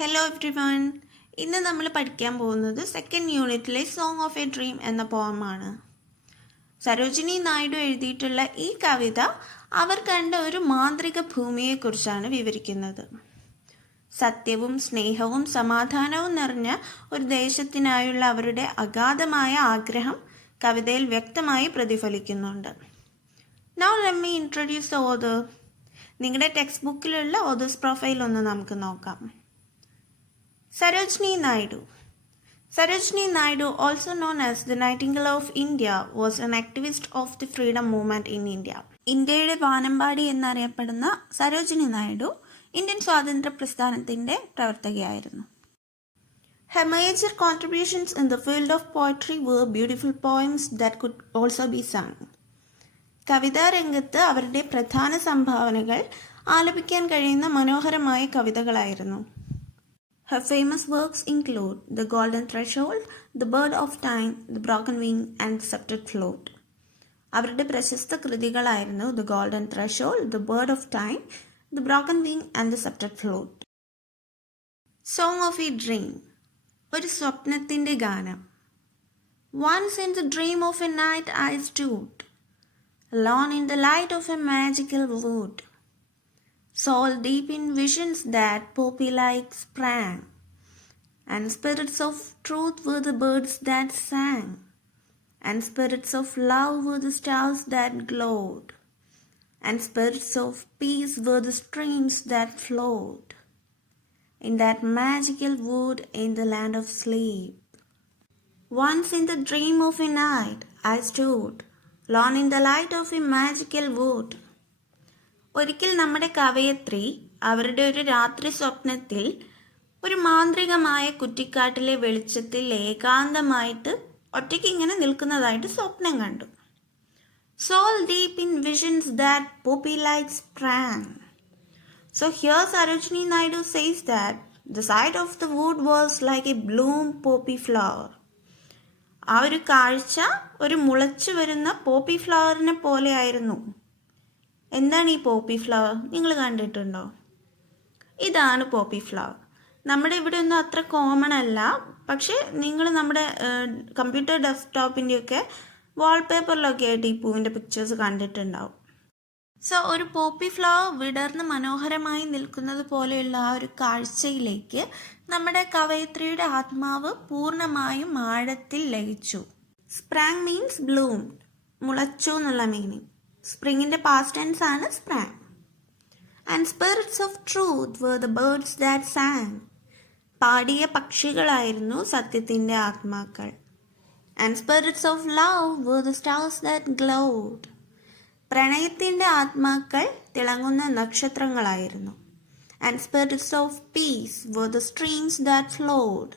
Hello every one. ഇന്ന് നമ്മൾ പഠിക്കാൻ പോകുന്നത് സെക്കൻഡ് യൂണിറ്റിലെ സോങ് ഓഫ് എ ഡ്രീം എന്ന പോമാണ്. സരോജിനി നായിഡു എഴുതിയിട്ടുള്ള ഈ കവിത അവർ കണ്ട ഒരു മാന്ത്രിക ഭൂമിയെക്കുറിച്ചാണ് വിവരിക്കുന്നത്. സത്യവും സ്നേഹവും സമാധാനവും നിറഞ്ഞ ഒരു ദേശത്തിനായുള്ള അവരുടെ അഗാധമായ ആഗ്രഹം കവിതയിൽ വ്യക്തമായി പ്രതിഫലിക്കുന്നുണ്ട്. Now let me introduce the author. നിങ്ങളുടെ ടെക്സ്റ്റ് ബുക്കിലുള്ള ഓതേഴ്സ് പ്രൊഫൈൽ ഒന്ന് നമുക്ക് നോക്കാം. Sarojini Naidu. Sarojini Naidu, also known as the Nightingale of India, was an activist of the freedom movement in India. ഇന്ത്യയുടെ വാനമ്പാടി എന്നറിയപ്പെടുന്ന സരോജിനി നായിഡു ഇന്ത്യൻ സ്വാതന്ത്ര്യ പ്രസ്ഥാനത്തിന്റെ പ്രവർത്തകയായിരുന്നു. Her major contributions in the field of poetry were beautiful poems that could also be sung. കവിതാ രംഗത്ത് അവരുടെ പ്രധാന സംഭാവനകൾ ആലപിക്കാൻ കഴിയുന്ന മനോഹരമായ കവിതകളായിരുന്നു. Her famous works include The Golden Threshold, The Bird of Time, The Broken Wing and The Sceptred Float. അവരുടെ പ്രശസ്ത കൃതികളായിരുന്നു The Golden Threshold, The Bird of Time, The Broken Wing and The Sceptred Float. Song of a Dream. ഒരു സ്വപ്നത്തിന്റെ ഗാനം. Once in the dream of a night I stood, alone in the light of a magical wood. Soul deep in visions that poppy-like sprang, and spirits of truth were the birds that sang, and spirits of love were the stars that glowed, and spirits of peace were the streams that flowed, in that magical wood in the land of sleep. Once in the dream of a night I stood, alone in the light of a magical wood. ഒരിക്കൽ നമ്മുടെ കവയത്രി അവരുടെ ഒരു രാത്രി സ്വപ്നത്തിൽ ഒരു മാന്ത്രികമായ കുറ്റിക്കാട്ടിലെ വെളിച്ചത്തിൽ ഏകാന്തമായിട്ട് ഒറ്റയ്ക്ക് ഇങ്ങനെ നിൽക്കുന്നതായിട്ട് സ്വപ്നം കണ്ടു. Soul deep in visions that poppy-like sprang. So here Sarojini Naidu says that the side of the wood was like a bloom poppy flower. ആ ഒരു കാഴ്ച ഒരു മുളച്ചു വരുന്ന പോപ്പി ഫ്ലവറിനെ പോലെ ആയിരുന്നു. എന്താണ് ഈ പോപ്പി ഫ്ലവർ? നിങ്ങൾ കണ്ടിട്ടുണ്ടോ? ഇതാണ് പോപ്പി ഫ്ലവർ. നമ്മുടെ ഇവിടെ ഒന്നും അത്ര കോമൺ അല്ല, പക്ഷേ നിങ്ങൾ നമ്മുടെ കമ്പ്യൂട്ടർ ഡെസ്ക്ടോപ്പിൻ്റെയൊക്കെ വാൾപേപ്പറിലൊക്കെ ആയിട്ട് ഈ പൂവിൻ്റെ പിക്ചേഴ്സ് കണ്ടിട്ടുണ്ടാവും. സോ ഒരു പോപ്പി ഫ്ലവർ വിടർന്ന് മനോഹരമായി നിൽക്കുന്നത് പോലെയുള്ള ആ ഒരു കാഴ്ചയിലേക്ക് നമ്മുടെ കവയിത്രിയുടെ ആത്മാവ് പൂർണ്ണമായും ആഴത്തിൽ ലയിച്ചു. സ്പ്രാങ് മീൻസ് ബ്ലൂം, മുളച്ചു എന്നുള്ള മീനിങ്. സ്പ്രിങ്ങിൻ്റെ പാസ്റ്റ് ടെൻസ് ആണ് sprang. And spirits of truth were the birds that sang. പാടിയ പക്ഷികളായിരുന്നു സത്യത്തിൻ്റെ ആത്മാക്കൾ. And spirits of love were the stars that glowed. പ്രണയത്തിൻ്റെ ആത്മാക്കൾ തിളങ്ങുന്ന നക്ഷത്രങ്ങളായിരുന്നു. And spirits of peace were the streams that flowed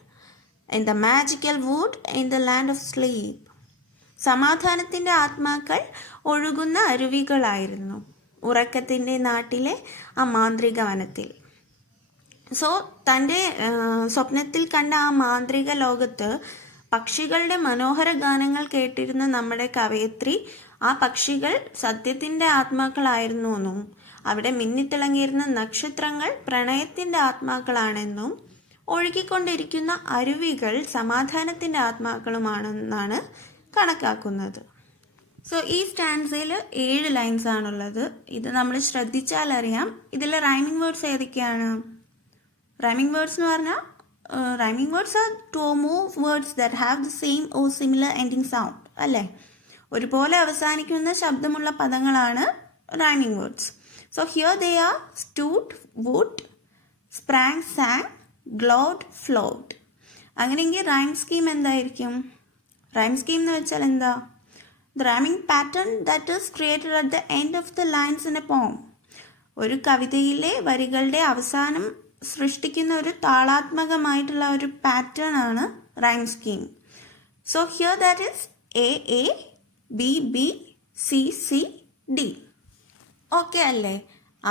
in the magical wood in the land of sleep. സമാധാനത്തിൻ്റെ ആത്മാക്കൾ ഒഴുകുന്ന അരുവികളായിരുന്നു ഉറക്കത്തിൻ്റെ നാട്ടിലെ ആ മാന്ത്രിക വനത്തിൽ. സോ തൻ്റെ സ്വപ്നത്തിൽ കണ്ട ആ മാന്ത്രിക ലോകത്ത് പക്ഷികളുടെ മനോഹര ഗാനങ്ങൾ കേട്ടിരുന്ന നമ്മുടെ കവയത്രി ആ പക്ഷികൾ സത്യത്തിൻ്റെ ആത്മാക്കളായിരുന്നു എന്നും അവിടെ മിന്നിത്തിളങ്ങിയിരുന്ന നക്ഷത്രങ്ങൾ പ്രണയത്തിൻ്റെ ആത്മാക്കളാണെന്നും ഒഴുകിക്കൊണ്ടിരിക്കുന്ന അരുവികൾ സമാധാനത്തിൻ്റെ ആത്മാക്കളുമാണെന്നാണ് കണക്കാക്കുന്നത്. സോ ഈ സ്റ്റാൻസയിൽ 7 ലൈൻസ് ആണുള്ളത്. ഇത് നമ്മൾ ശ്രദ്ധിച്ചാൽ അറിയാം. ഇതിൽ റൈമിംഗ് വേർഡ്സ് ഏതൊക്കെയാണ്? റൈമിംഗ് വേർഡ്സ് എന്ന് പറഞ്ഞാൽ rhyming words are 2 or more words that have the same or similar ending sound, അല്ലേ? ഒരുപോലെ അവസാനിക്കുന്ന ശബ്ദമുള്ള പദങ്ങളാണ് rhyming words. So here they are stood, wood, sprang, sang, glowed, float. അങ്ങനെയെങ്കിൽ റൈം സ്കീം എന്തായിരിക്കും? റൈം സ്കീം എന്ന് വെച്ചാൽ എന്താ? The rhyming pattern that is created at the end of the lines in a poem. ഒരു കവിതയിലെ വരികളുടെ അവസാനം സൃഷ്ടിക്കുന്ന ഒരു താളാത്മകമായിട്ടുള്ള ഒരു പാറ്റേൺ ആണ് rhyme scheme. So here that is A A, B B, C C, D. Okay അല്ലേ?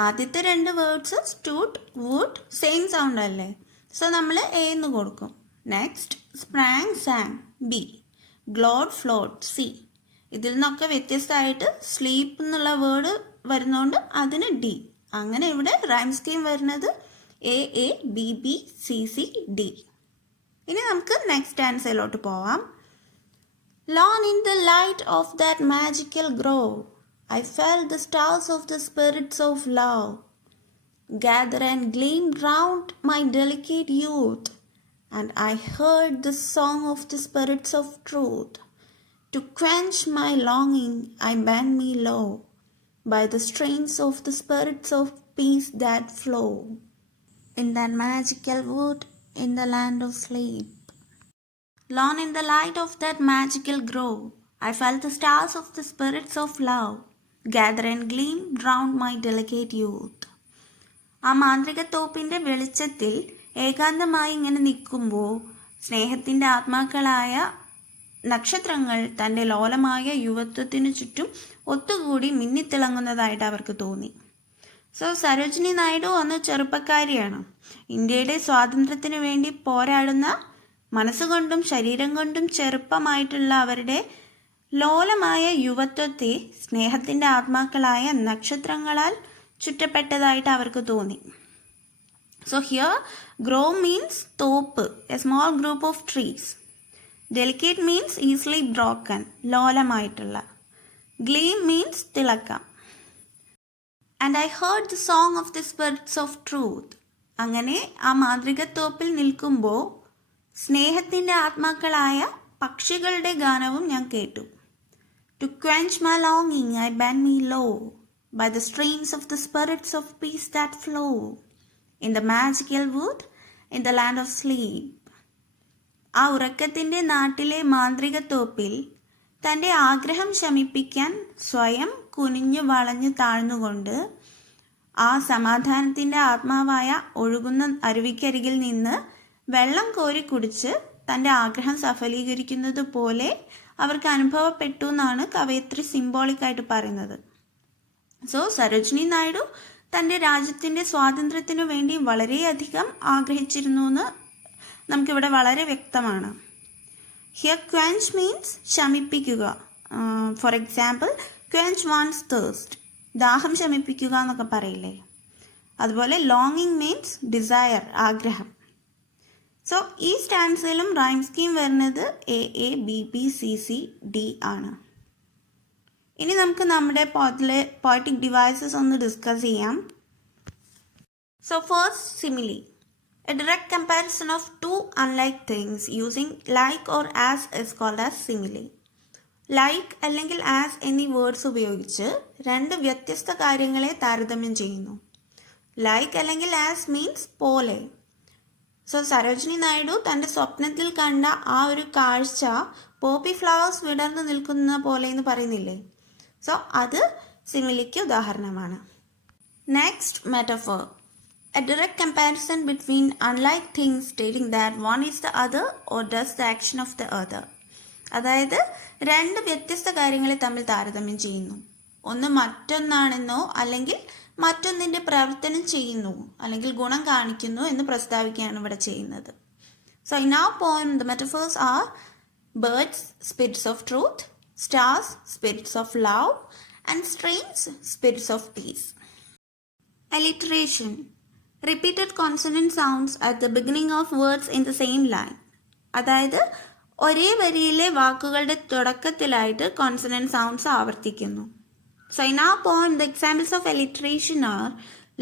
ആദ്യത്തെ 2 words stood, wood same sound അല്ലേ? സോ നമ്മൾ എ എന്ന് കൊടുക്കും. Next sprang, sang, B. Glowed, float, C. ഇതിൽ നിന്നൊക്കെ വ്യത്യസ്തമായിട്ട് സ്ലീപ്പ് എന്നുള്ള വേർഡ് വരുന്നതുകൊണ്ട് അതിന് ഡി. അങ്ങനെ ഇവിടെ റൈം സ്കീം വരുന്നത് AABBCCD. ഇനി നമുക്ക് നെക്സ്റ്റ് ആൻസറിലോട്ട് പോവാം. Lone in the light of that magical grove, I felt the stars of the spirits of love gather and gleam round my delicate youth, and I heard the song of the spirits of truth. To quench my longing, I bend me low by the strains of the spirits of peace that flow in that magical wood in the land of sleep. Lone in the light of that magical grove, I felt the stars of the spirits of love gather and gleam round my delicate youth. ആ മാന്ത്രിക തോപ്പിൻ്റെ വെളിച്ചത്തിൽ ഏകാന്തമായി ഇങ്ങനെ നിൽക്കുമ്പോൾ സ്നേഹത്തിൻ്റെ ആത്മാക്കളായ നക്ഷത്രങ്ങൾ തൻ്റെ ലോലമായ യുവത്വത്തിനു ചുറ്റും ഒത്തുകൂടി മിന്നിത്തിളങ്ങുന്നതായിട്ട് അവർക്ക് തോന്നി. സോ സരോജിനി നായിഡു അന്ന് ചെറുപ്പക്കാരിയാണ്. ഇന്ത്യയുടെ സ്വാതന്ത്ര്യത്തിന് വേണ്ടി പോരാടുന്ന, മനസ്സുകൊണ്ടും ശരീരം കൊണ്ടും ചെറുപ്പമായിട്ടുള്ള അവരുടെ ലോലമായ യുവത്വത്തെ സ്നേഹത്തിൻ്റെ ആത്മാക്കളായ നക്ഷത്രങ്ങളാൽ ചുറ്റപ്പെട്ടതായിട്ട് അവർക്ക് തോന്നി. സോ ഹിയർ ഗ്രോ മീൻസ് തോപ്പ്, a small group of trees. Delicate means easily broken, ലോലമായിട്ടുള്ള. ഗ്ലീം മീൻസ് തിളക്കം. And I heard the song of the spirits of truth. അങ്ങനെ ആ മാന്ത്രികത്തോപ്പിൽ നിൽക്കുമ്പോൾ സ്നേഹത്തിൻ്റെ ആത്മാക്കളായ പക്ഷികളുടെ ഗാനവും ഞാൻ കേട്ടു. ടു ക്വെഞ്ച് മൈ ലോങ്ങിങ് I bend me low by the strains of the spirits of peace that flow in the magical wood in the land of sleep. ആ ഉറക്കത്തിൻ്റെ നാട്ടിലെ മാന്ത്രിക തോപ്പിൽ തൻ്റെ ആഗ്രഹം ശമിപ്പിക്കാൻ സ്വയം കുനിഞ്ഞു വളഞ്ഞു താഴ്ന്നുകൊണ്ട് ആ സമാധാനത്തിൻ്റെ ആത്മാവായ ഒഴുകുന്ന അരുവിക്കരികിൽ നിന്ന് വെള്ളം കോരി കുടിച്ച് തൻ്റെ ആഗ്രഹം സഫലീകരിക്കുന്നത് പോലെ അവർക്ക് അനുഭവപ്പെട്ടു എന്നാണ് കവയിത്രി സിംബോളിക്കായിട്ട് പറയുന്നത്. സോ സരോജിനി നായിഡു തൻ്റെ രാജ്യത്തിൻ്റെ സ്വാതന്ത്ര്യത്തിനു വേണ്ടി വളരെയധികം ആഗ്രഹിച്ചിരുന്നു എന്ന് നമുക്കിവിടെ വളരെ വ്യക്തമാണ്. ഹിയർ ക്വെഞ്ച് മീൻസ് ശമിപ്പിക്കുക. For example quench one's thirst, ദാഹം ശമിപ്പിക്കുക എന്നൊക്കെ പറയില്ലേ. അതുപോലെ ലോങ്ങിങ് മീൻസ് ഡിസയർ, ആഗ്രഹം. സോ ഈ സ്റ്റാൻസിലും റൈം സ്കീം വരുന്നത് AABBCCD ആണ്. ഇനി നമുക്ക് നമ്മുടെ പോയറ്റിക് ഡിവൈസസ് ഒന്ന് ഡിസ്കസ് ചെയ്യാം. So first, simile. A direct comparison of two unlike things using like or as is called as simile. Like അല്ലെങ്കിൽ ആസ് എന്നീ വേർഡ്സ് ഉപയോഗിച്ച് രണ്ട് വ്യത്യസ്ത കാര്യങ്ങളെ താരതമ്യം ചെയ്യുന്നു. ലൈക്ക് അല്ലെങ്കിൽ ആസ് മീൻസ് പോലെ. സോ സരോജിനി നായിഡു തൻ്റെ സ്വപ്നത്തിൽ കണ്ട ആ ഒരു കാഴ്ച പോപ്പി ഫ്ലവേഴ്സ് വിടർന്നു നിൽക്കുന്ന പോലെ എന്ന് പറയുന്നില്ലേ. സോ അത് സിമിലിക്ക് ഉദാഹരണമാണ്. Next, metaphor. A direct comparison between unlike things stating that one is the other or does the action of the other. അതായത് രണ്ട് വ്യത്യസ്ത കാര്യങ്ങളെ തമ്മിൽ താരതമ്യം ചെയ്യുന്നു. ഒന്ന് മറ്റൊന്നാണെന്നോ അല്ലെങ്കിൽ മറ്റൊന്നിൻ്റെ പ്രവർത്തനം ചെയ്യുന്നു അല്ലെങ്കിൽ ഗുണം കാണിക്കുന്നു എന്ന് പ്രസ്താവിക്കുകയാണ് ഇവിടെ ചെയ്യുന്നത്. So in our poem the metaphors are birds, spirits of truth, stars, spirits of love, and streams, spirits of peace. Alliteration. Repeated consonant sounds at the beginning of words in the same line. അതായത് ഒരേ വരിയിലെ വാക്കുകളുടെ തുടക്കത്തിലായിട്ട് consonant sounds ആവർത്തിക്കുന്നു. So in our poem the examples of alliteration are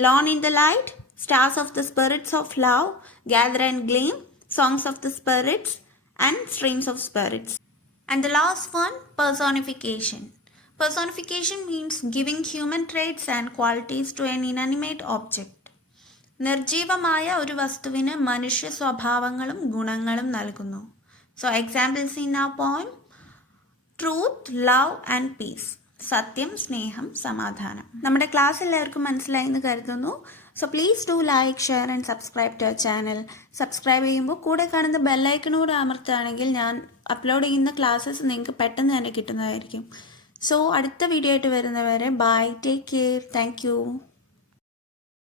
lone in the light, stars of the spirits of love gather and gleam, songs of the spirits, and streams of spirits. And the last one, personification. Personification means giving human traits and qualities to an inanimate object. നിർജീവമായ ഒരു വസ്തുവിന് മനുഷ്യ സ്വഭാവങ്ങളും ഗുണങ്ങളും നൽകുന്നു. So examples in our poem: truth, love and peace. സത്യം, സ്നേഹം, സമാധാനം. നമ്മുടെ ക്ലാസ് എല്ലാവർക്കും മനസ്സിലായി എന്ന് കരുതുന്നു. So please do like, share and subscribe to our channel. Subscribe ചെയ്യുമ്പോൾ കൂടെ കാണുന്ന ബെല്ലൈക്കണൂടെ അമർത്തുകയാണെങ്കിൽ ഞാൻ അപ്ലോഡ് ചെയ്യുന്ന ക്ലാസ്സസ് നിങ്ങൾക്ക് പെട്ടെന്ന് തന്നെ കിട്ടുന്നതായിരിക്കും. സോ അടുത്ത വീഡിയോ ആയിട്ട് വരുന്നവരെ bye, take care, thank U.